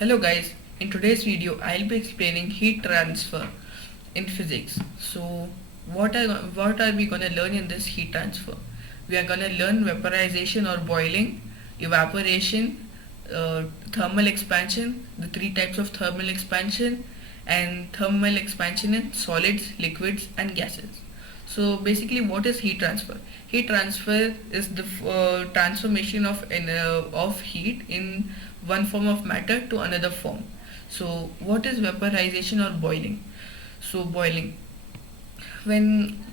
Hello guys, in today's video I'll be explaining heat transfer in physics. So what are we gonna learn in this heat transfer? We are gonna learn vaporization or boiling, evaporation, thermal expansion, the three types of thermal expansion, and thermal expansion in solids, liquids, and gases. So basically, what is heat transfer? Heat transfer is the transformation of heat in one form of matter to another form. So what is vaporization or boiling? So boiling, when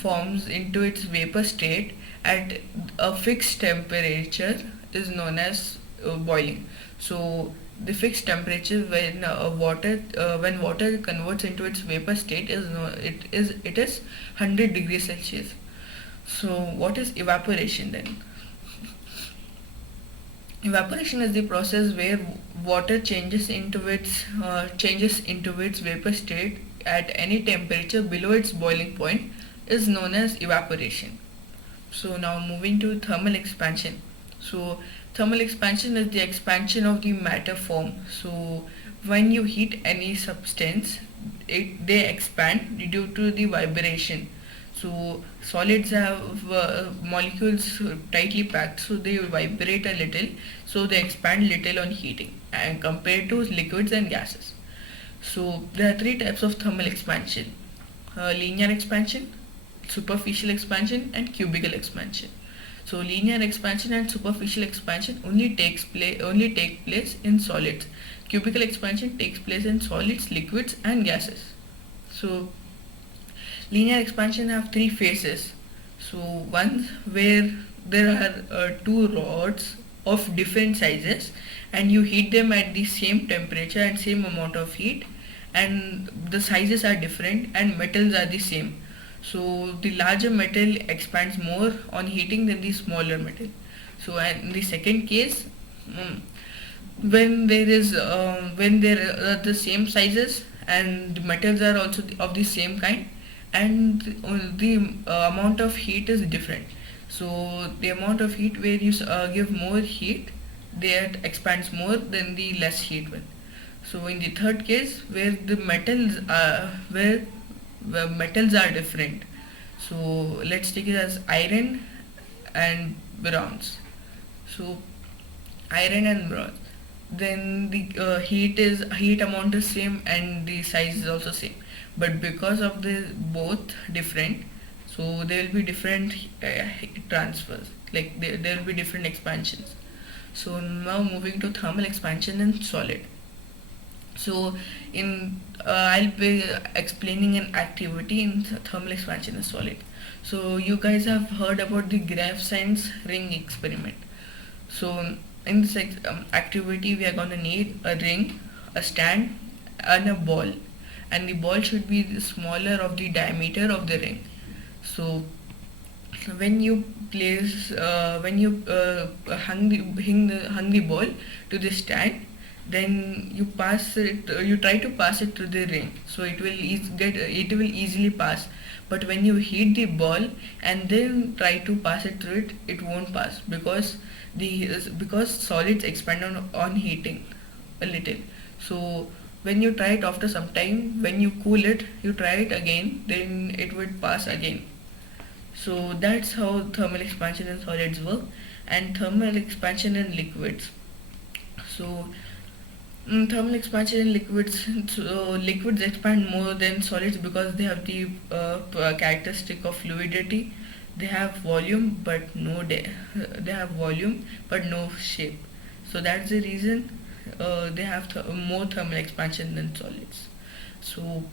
forms into its vapor state at a fixed temperature is known as boiling. So the fixed temperature when water converts into its vapor state it is 100 degrees Celsius. So what is evaporation then? Evaporation is the process where water changes into its vapor state at any temperature below its boiling point is known as evaporation. So now moving to thermal expansion. So thermal expansion is the expansion of the matter form. So when you heat any substance, they expand due to the vibration. So solids have molecules tightly packed, so they vibrate a little, so they expand little on heating, and compared to liquids and gases. So there are three types of thermal expansion: linear expansion, superficial expansion, and cubical expansion. So linear expansion and superficial expansion only take place in solids. Cubical expansion takes place in solids, liquids, and gases. So linear expansion have three phases. So one where there are two rods of different sizes, and you heat them at the same temperature and same amount of heat, and the sizes are different and metals are the same. So the larger metal expands more on heating than the smaller metal. So and in the second case, when there are the same sizes and the metals are also of the same kind, and the amount of heat is different. So the amount of heat where you give more heat, that expands more than the less heat one. So in the third case, where metals are different. So let's take it as iron and bronze. So iron and bronze, then the heat amount is same and the size is also same, but because of the both different, so there will be different heat transfers, like there will be different expansions. So now moving to thermal expansion in solid. So in I'll be explaining an activity in thermal expansion in solid. So you guys have heard about the graph science ring experiment. So in this activity, we are going to need a ring, a stand, and a ball, and the ball should be the smaller of the diameter of the ring. So when you hung the ball to the stand, then you try to pass it through the ring, so it will easily pass. But when you heat the ball and then try to pass it through it, it won't pass, because solids expand on heating a little. So when you try it after some time, when you cool it, you try it again, then it would pass again. So that's how thermal expansion in solids work, and thermal expansion in liquids. So thermal expansion in liquids. So liquids expand more than solids because they have the characteristic of fluidity. They have volume but they have volume but no shape. So that's the reason they have more thermal expansion than solids. So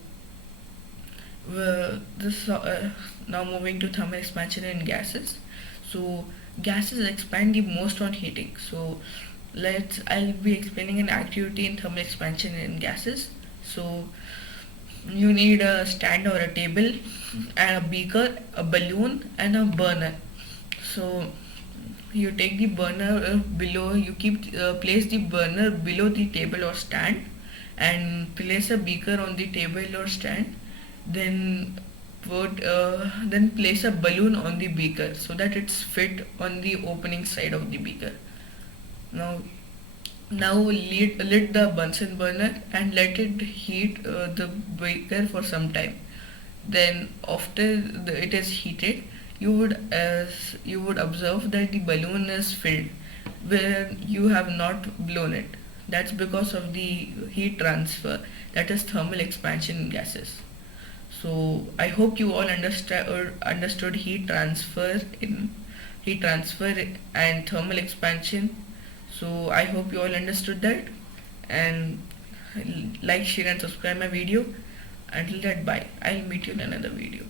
this now moving to thermal expansion in gases. So gases expand the most on heating. So I'll be explaining an activity in thermal expansion in gases. So you need a stand or a table, and a beaker, a balloon, and a burner. So you take the burner below, you place the burner below the table or stand, and place a beaker on the table or stand. Then then place a balloon on the beaker so that it's fit on the opening side of the beaker. Now Now lit the Bunsen burner and let it heat the beaker for some time. Then after it is heated, you would observe that the balloon is filled where you have not blown it. That's because of the heat transfer, that is thermal expansion in gases. So I hope you all understood heat transfer and thermal expansion. So I hope you all understood that, and like, share and subscribe my video. Until that, bye. I'll meet you in another video.